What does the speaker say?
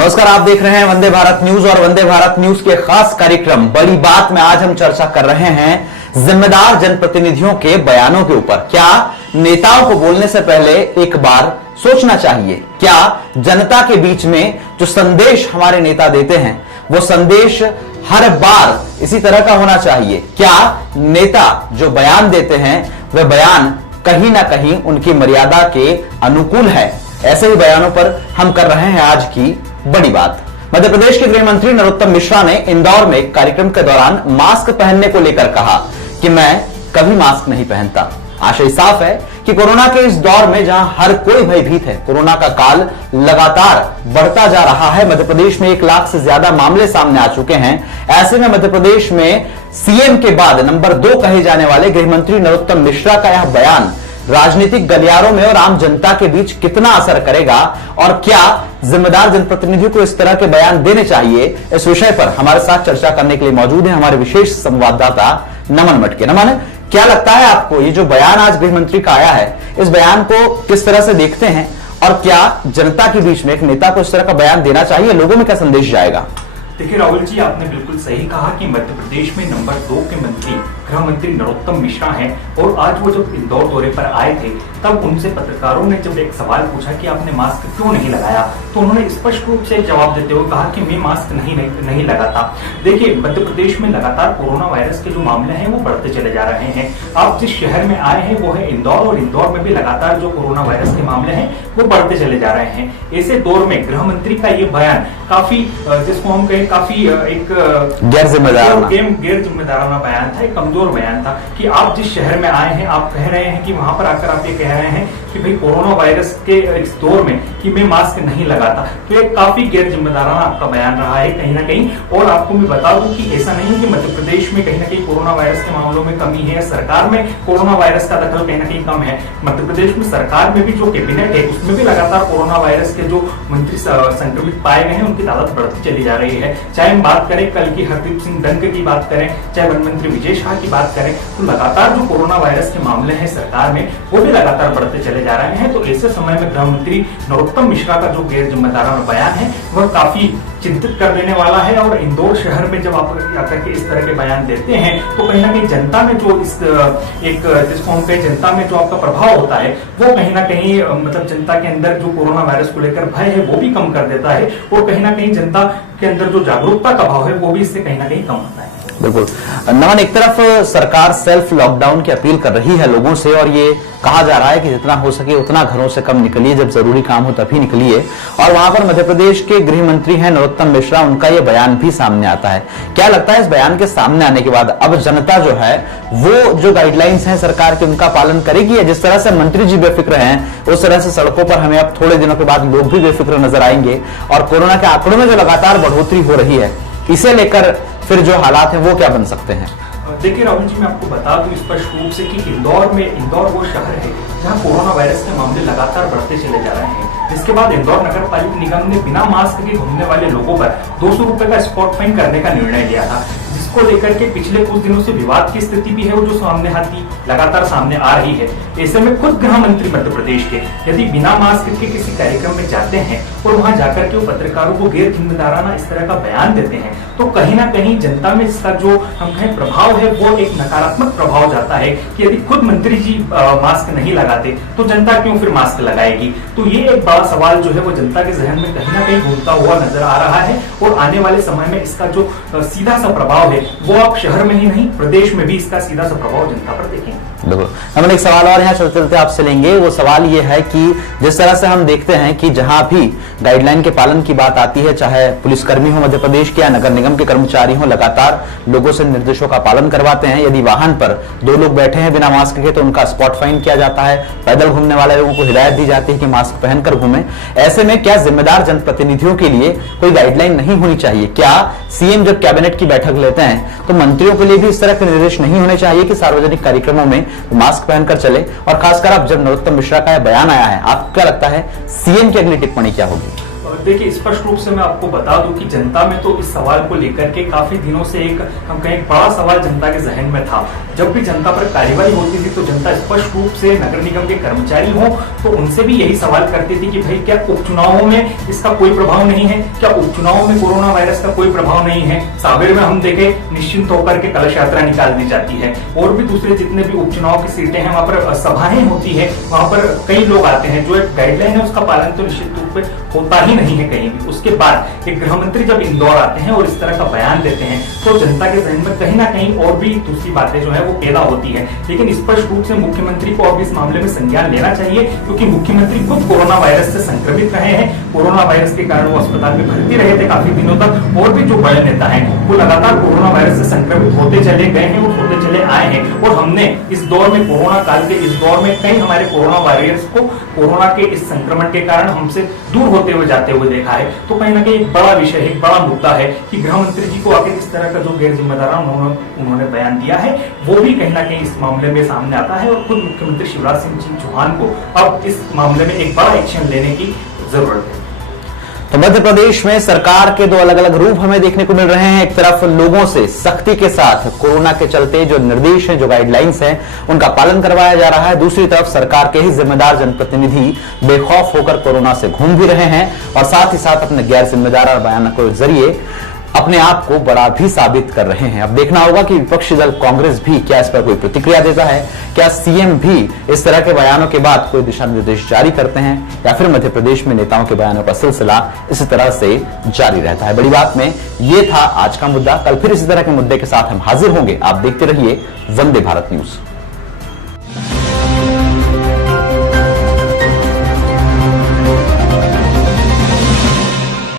नमस्कार, आप देख रहे हैं वंदे भारत न्यूज और वंदे भारत न्यूज के खास कार्यक्रम बड़ी बात में आज हम चर्चा कर रहे हैं जिम्मेदार जनप्रतिनिधियों के बयानों के ऊपर। क्या नेताओं को बोलने से पहले एक बार सोचना चाहिए? क्या जनता के बीच में जो संदेश हमारे नेता देते हैं वो संदेश हर बार इसी तरह का होना चाहिए? क्या नेता जो बयान देते हैं वह बयान कहीं ना कहीं उनकी मर्यादा के अनुकूल है? ऐसे ही बयानों पर हम कर रहे हैं आज की बड़ी बात। मध्य प्रदेश के गृह मंत्री नरोत्तम मिश्रा ने इंदौर में कार्यक्रम के दौरान मास्क पहनने को लेकर कहा कि मैं कभी मास्क नहीं पहनता। आशय साफ है कि कोरोना के इस दौर में जहां हर कोई भयभीत है, कोरोना का काल लगातार बढ़ता जा रहा है। मध्य प्रदेश में 1 लाख से ज्यादा मामले सामने आ चुके हैं। ऐसे में मध्य प्रदेश में सीएम के बाद नंबर 2 कहे जाने वाले गृह मंत्री नरोत्तम मिश्रा का यह बयान राजनीतिक गलियारों में और आम जनता के बीच कितना असर करेगा और क्या जिम्मेदार जनप्रतिनिधियों को इस तरह के बयान देने चाहिए, इस विषय पर हमारे साथ चर्चा करने के लिए मौजूद है हमारे विशेष संवाददाता नमन मटके। नमन, क्या लगता है आपको ये जो बयान आज गृह मंत्री का आया है, इस बयान को किस तरह से देखते हैं और क्या जनता के बीच में एक नेता को इस तरह का बयान देना चाहिए? लोगों में क्या संदेश जाएगा? देखिए राहुल जी, आपने बिल्कुल सही कहा कि मध्य प्रदेश में नंबर 2 के मंत्री गृह मंत्री नरोत्तम मिश्रा हैं और आज वो जब इंदौर दौरे पर आए थे तब उनसे पत्रकारों ने जब एक सवाल पूछा कि आपने मास्क क्यों नहीं लगाया, तो उन्होंने स्पष्ट रूप से जवाब देते हुए कहा कि मैं मास्क नहीं लगाता। देखिए, मध्य प्रदेश में लगातार कोरोना वायरस के जो मामले हैं वो बढ़ते चले जा रहे हैं। आप जिस शहर में आए हैं वो है इंदौर और इंदौर में भी लगातार जो कोरोना वायरस के मामले हैं वो बढ़ते चले जा रहे हैं। ऐसे दौर में गृह मंत्री का ये बयान काफी, जिसको हम कहें काफी एक गैर जिम्मेदाराना बयान था, एक कमजोर बयान था कि आप जिस शहर में आए हैं आप कह रहे हैं कि वहां पर आकर आप ये कह रहे हैं कि भाई कोरोना वायरस के इस दौर में कि मैं मास्क नहीं लगाता। तो ये काफी गैर जिम्मेदाराना आपका बयान रहा है कहीं ना कहीं। और आपको मैं बता दूं कि ऐसा नहीं है कि मध्य प्रदेश में कहीं ना कहीं कोरोना वायरस के मामलों में कमी है, सरकार में कोरोना वायरस का दखल कहीं ना कहीं कम है। मध्य प्रदेश में सरकार में भी जो कैबिनेट है उसमें भी लगातार कोरोना वायरस के जो मंत्री संक्रमित पाए गए हैं उनकी तादाद बढ़ती चली जा रही है। चाहे हम बात करें कल की हरदीप सिंह डंग की बात करें, चाहे वन मंत्री विजय शाह की बात करें, तो लगातार जो कोरोना वायरस के मामले हैं सरकार में वो भी लगातार बढ़ते चले जा रहे हैं। तो ऐसे समय में गृह मंत्री नरोत्तम मिश्रा का जो गैर जिम्मेदाराना बयान है वह काफी चिंतित कर देने वाला है। और इंदौर शहर में जब आप आकर के इस तरह के बयान देते हैं तो कहीं ना कहीं जनता में जो इस एक जिसको हम कहें जनता में जो आपका प्रभाव होता है वो कहीं ना कहीं मतलब जनता के अंदर जो कोरोना वायरस को लेकर भय है वो भी कम कर देता है और कहीं ना कहीं जनता के अंदर जो जागरूकता का भाव है वो भी इससे कहीं ना कहीं कम होता है। बिल्कुल नमन, एक तरफ सरकार सेल्फ लॉकडाउन की अपील कर रही है लोगों से और ये कहा जा रहा है कि जितना हो सके उतना घरों से कम निकलिए, जब जरूरी काम हो तभी निकलिए। और वहां पर मध्य प्रदेश के गृह मंत्री हैं नरोत्तम मिश्रा, उनका ये बयान भी सामने आता है। क्या लगता है इस बयान के सामने आने के बाद अब जनता जो है वो जो गाइडलाइंस हैं सरकार के उनका पालन करेगी या जिस तरह से मंत्री जी बेफिक्र हैं उस तरह से सड़कों पर हमें अब थोड़े दिनों के बाद लोग भी बेफिक्र नजर आएंगे? और कोरोना के आंकड़ों में जो लगातार बढ़ोतरी हो रही है इसे लेकर फिर जो हालात हैं वो क्या बन सकते हैं? देखिए राहुल जी, मैं आपको बता दूं स्पष्ट रूप से कि इंदौर वो शहर है जहां कोरोना वायरस के मामले लगातार बढ़ते चले जा रहे हैं। जिसके बाद इंदौर नगर पालिका निगम ने बिना मास्क के घूमने वाले लोगों पर 200 रुपए का स्पॉट फाइन करने का निर्णय लिया था, जिसको लेकर के पिछले कुछ दिनों से विवाद की स्थिति भी है वो जो सामने आती लगातार सामने आ रही है। ऐसे में खुद गृह मंत्री मध्य प्रदेश के यदि बिना मास्क के किसी कार्यक्रम में जाते हैं और वहां जाकर के वो पत्रकारों को गैर जिम्मेदाराना इस तरह का बयान देते हैं तो कहीं ना कहीं जनता में इसका जो हम कहें प्रभाव है वो एक नकारात्मक प्रभाव जाता है कि यदि खुद मंत्री जी मास्क नहीं लगाते तो जनता क्यों फिर मास्क लगाएगी। तो ये एक बड़ा सवाल जो है वो जनता के जहन में कहीं ना कहीं घूमता हुआ नजर आ रहा है और आने वाले समय में इसका जो सीधा सा प्रभाव है वो आप शहर में ही नहीं प्रदेश में भी इसका सीधा सा प्रभाव जनता पर देखेंगे। बिल्कुल, हम एक सवाल और यहाँ चलते चलते आपसे लेंगे। वो सवाल ये है कि जिस तरह से हम देखते हैं कि जहां भी गाइडलाइन के पालन की बात आती है, चाहे पुलिसकर्मी हो मध्य प्रदेश के या नगर निगम के कर्मचारी हो, लगातार लोगों से निर्देशों का पालन करवाते हैं। यदि वाहन पर 2 लोग बैठे हैं बिना मास्क के तो उनका स्पॉट फाइन किया जाता है। पैदल घूमने वाले लोगों को हिदायत दी जाती है कि मास्क पहनकर घूमें। ऐसे में क्या जिम्मेदार जनप्रतिनिधियों के लिए कोई गाइडलाइन नहीं होनी चाहिए? क्या सीएम जब कैबिनेट की बैठक लेते हैं तो मंत्रियों के लिए भी इस तरह के निर्देश नहीं होने चाहिए कि सार्वजनिक कार्यक्रमों में मास्क पहनकर चले? और खासकर अब जब नरोत्तम मिश्रा का यह बयान आया है, आपको क्या लगता है सीएम की अगली टिप्पणी क्या होगी? देखिए, स्पष्ट रूप से मैं आपको बता दूं कि जनता में तो इस सवाल को लेकर के काफी दिनों से एक हम कहें बड़ा सवाल जनता के जहन में था। जब भी जनता पर कार्रवाई होती थी तो जनता स्पष्ट रूप से नगर निगम के कर्मचारी हो तो उनसे भी यही सवाल करती थी कि भाई क्या उपचुनावों में इसका कोई प्रभाव नहीं है, क्या उपचुनावों में कोरोना वायरस का कोई प्रभाव नहीं है। सावेर में हम देखे निश्चिंत होकर के कलश यात्रा निकाल दी जाती है, और भी दूसरे जितने भी उपचुनाव की सीटें हैं वहां पर सभाएं होती है, वहां पर कई लोग आते हैं। जो एक गाइडलाइन है उसका पालन तो निश्चित रूप से होता ही नहीं है कहीं भी। उसके बाद एक गृह मंत्री जब इंदौर आते हैं और इस तरह का बयान देते हैं तो जनता के जहन में कहीं ना कहीं और भी दूसरी बातें जो है वो पैदा होती है। लेकिन स्पष्ट रूप से मुख्यमंत्री को अब इस मामले में संज्ञान लेना चाहिए, क्योंकि मुख्यमंत्री खुद कोरोना वायरस से संक्रमित रहे हैं। कोरोना वायरस के कारण वो अस्पताल में भर्ती रहे थे काफी दिनों तक, और भी जो बड़े नेता हैं वो लगातार कोरोना वायरस से संक्रमित होते चले गए हैं और होते चले आए हैं। और हमने इस दौर में, कोरोना काल के इस दौर में, कई हमारे कोरोना वॉरियर्स को कोरोना के इस संक्रमण के कारण हमसे दूर होते हुए जाते हुए देखा है। तो कहीं ना कहीं एक बड़ा विषय है, एक बड़ा मुद्दा है कि गृह मंत्री जी को आखिर इस तरह का जो गैर जिम्मेदाराना उन्होंने बयान दिया है वो भी कहीं ना कहीं इस मामले में सामने आता है। और खुद मुख्यमंत्री शिवराज सिंह चौहान को अब इस मामले में एक बड़ा एक्शन लेने की जरूरत है। तो मध्य प्रदेश में सरकार के दो अलग अलग रूप हमें देखने को मिल रहे हैं। एक तरफ लोगों से सख्ती के साथ कोरोना के चलते जो निर्देश हैं, जो गाइडलाइंस हैं, उनका पालन करवाया जा रहा है। दूसरी तरफ सरकार के ही जिम्मेदार जनप्रतिनिधि बेखौफ होकर कोरोना से घूम भी रहे हैं और साथ ही साथ अपने गैर जिम्मेदार बयानों के जरिए अपने आप को बड़ा भी साबित कर रहे हैं। अब देखना होगा कि विपक्षी दल कांग्रेस भी क्या इस पर कोई प्रतिक्रिया देता है, क्या सीएम भी इस तरह के बयानों के बाद कोई दिशा निर्देश जारी करते हैं, या फिर मध्य प्रदेश में नेताओं के बयानों का सिलसिला इसी तरह से जारी रहता है। बड़ी बात में ये था आज का मुद्दा। कल फिर इसी तरह के मुद्दे के साथ हम हाजिर होंगे। आप देखते रहिए वंदे भारत न्यूज।